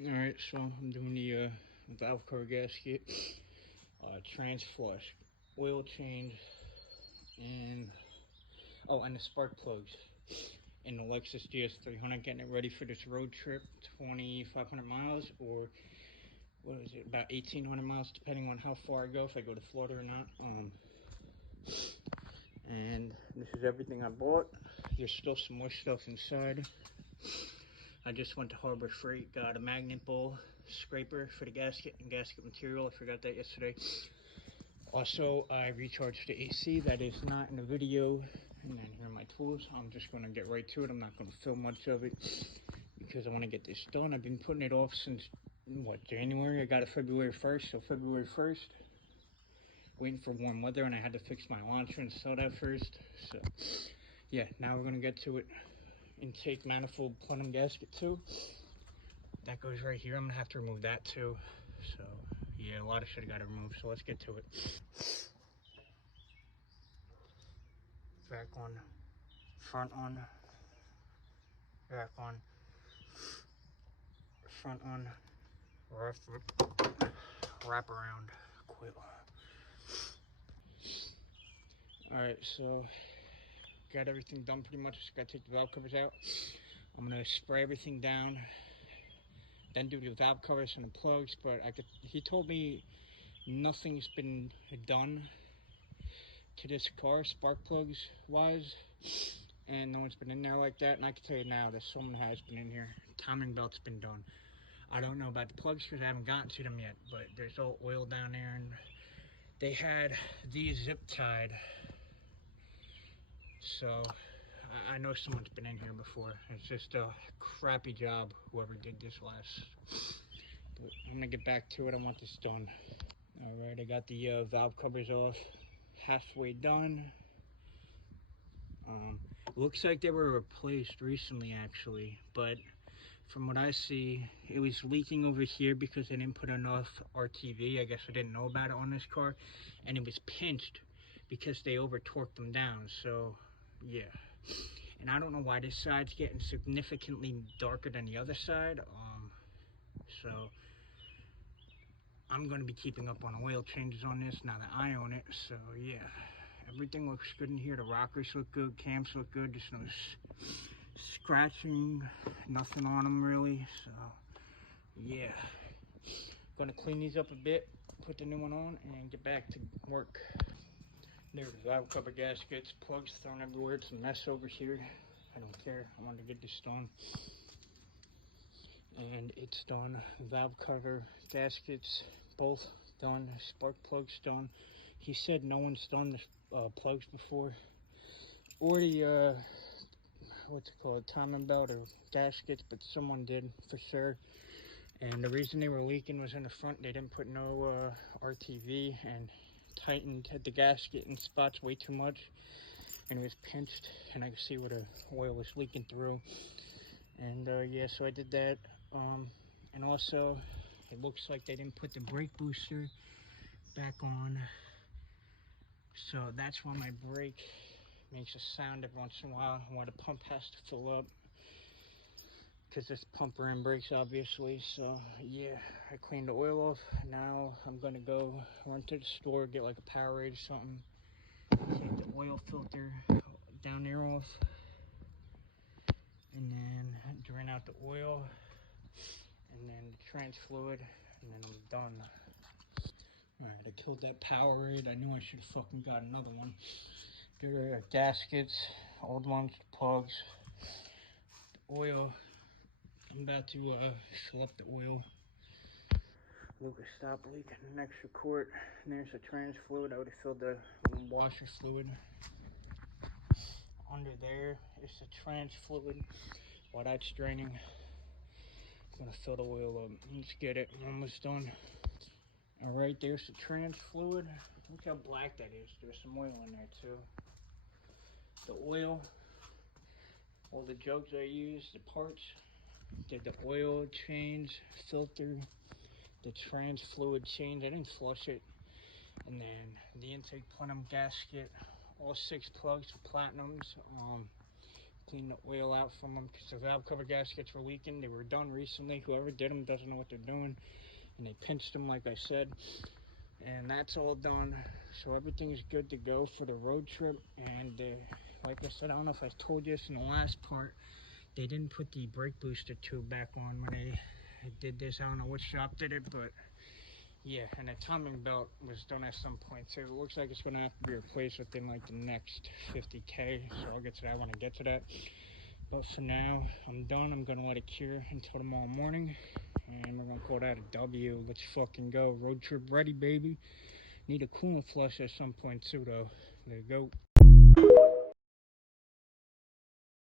Alright, so I'm doing the valve cover gasket, trans flush, oil change, and the spark plugs in the Lexus GS300, getting it ready for this road trip, 2,500 miles, or what is it, about 1,800 miles, depending on how far I go, if I go to Florida or not. And this is everything I bought. There's still some more stuff inside. I just went to Harbor Freight, got a magnet bowl scraper for the gasket and gasket material. I forgot that yesterday. Also, I recharged the AC. That is not in the video. And then here are my tools. I'm just going to get right to it. I'm not going to film much of it because I want to get this done. I've been putting it off since, January? I got it February 1st. So February 1st, waiting for warm weather, and I had to fix my launcher and sell that first. So, yeah, now we're going to get to it. Intake manifold plenum gasket too. That goes right here. I'm gonna have to remove that too. So yeah, a lot of shit I gotta remove. So let's get to it. Back on, front on, back on, front on, wrap around, quill. Alright, so got everything done pretty much. Just gotta take the valve covers out. I'm gonna spray everything down, then do the valve covers and the plugs, but he told me nothing's been done to this car, spark plugs wise, and no one's been in there like that. And I can tell you now that someone has been in here. Timing belt's been done. I don't know about the plugs because I haven't gotten to them yet, but there's all oil down there, and they had these zip tied. So I know someone's been in here before. It's just a crappy job, whoever did this last. But I'm gonna get back to it. I want this done. All right, I got the valve covers off, halfway done. Looks like they were replaced recently, actually, but from what I see, it was leaking over here because they didn't put enough RTV. I guess I didn't know about it on this car, and it was pinched because they over torqued them down. So yeah, and I don't know why this side's getting significantly darker than the other side. So I'm going to be keeping up on oil changes on this now that I own it. So yeah, everything looks good in here. The rockers look good, cams look good. There's no scratching, nothing on them really. So yeah, going to clean these up a bit, put the new one on, and get back to work. There's the valve cover gaskets, plugs thrown everywhere. It's a mess over here. I don't care. I wanted to get this done. And it's done. Valve cover gaskets both done. Spark plugs done. He said no one's done the plugs before, or the what's it called, timing belt or gaskets, but someone did for sure. And the reason they were leaking was in the front. They didn't put no RTV and tightened the gasket in spots way too much, and it was pinched, and I could see where the oil was leaking through. And yeah, so I did that. And also, it looks like they didn't put the brake booster back on, so that's why my brake makes a sound every once in a while while the pump has to fill up, because it's pumper and brakes obviously. So yeah, I cleaned the oil off. Now I'm gonna go run to the store, get like a Powerade or something, take the oil filter down there off, and then drain out the oil, and then the trans fluid, and then I'm done. Alright, I killed that Powerade. I knew I should have fucking got another one. There are gaskets, old ones, plugs, oil. I'm about to fill up the oil. Lucas, stop leaking an extra quart. And there's the trans fluid. I would have filled the washer fluid. Under there is the trans fluid. While that's draining, I'm gonna fill the oil up. Let's get it. I'm almost done. All right, there's the trans fluid. Look how black that is. There's some oil in there too. The oil, all the jugs I used, the parts, did the oil change, filter, the trans fluid change. I didn't flush it. And then the intake plenum gasket, all 6 plugs for platinums. clean the oil out from them because the valve cover gaskets were leaking. They were done recently. Whoever did them doesn't know what they're doing, and they pinched them like I said. And that's all done, so everything's good to go for the road trip. And like I said, I don't know if I told you this in the last part, they didn't put the brake booster tube back on when they did this. I don't know which shop did it, but yeah, and the timing belt was done at some point too. It looks like it's gonna have to be replaced within like the next 50K, so I'll get to that when I get to that. But for now, I'm done. I'm gonna let it cure until tomorrow morning, and we're gonna call that a W. Let's fucking go. Road trip ready, baby. Need a coolant flush at some point too, though. There you go.